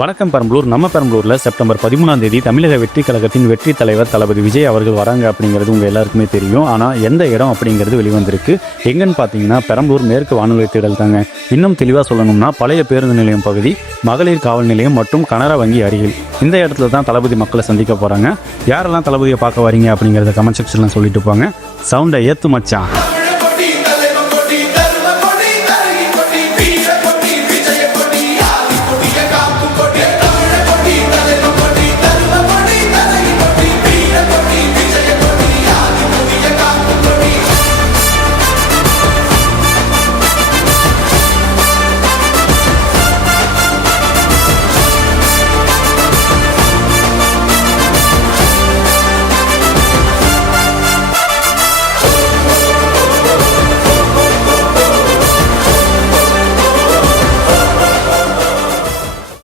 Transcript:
வணக்கம் பெரம்பலூர். நம்ம பெரம்பலூரில் செப்டம்பர் பதிமூணாம் தேதி தமிழக வெற்றி கழகத்தின் வெற்றி தலைவர் தளபதி விஜய் அவர்கள் வராங்க அப்படிங்கிறது உங்கள் எல்லாருக்குமே தெரியும். ஆனால் எந்த இடம் அப்படிங்கிறது வெளிவந்திருக்கு. எங்கன்னு பார்த்தீங்கன்னா பெரம்பலூர் மேற்கு வானொலி தேடல் தாங்க. இன்னும் தெளிவாக சொல்லணும்னா பழைய பேருந்து நிலையம் பகுதி மகளிர் காவல் நிலையம் மற்றும் கனரா வங்கி அருகில். இந்த இடத்துல தான் தளபதி மக்களை சந்திக்க போகிறாங்க யாரெல்லாம் தளபதியை பார்க்க வரீங்க அப்படிங்கிறத கமெண்ட் செக்ஷனில் சொல்லிட்டு போங்க. சவுண்டை ஏற்று மச்சான்.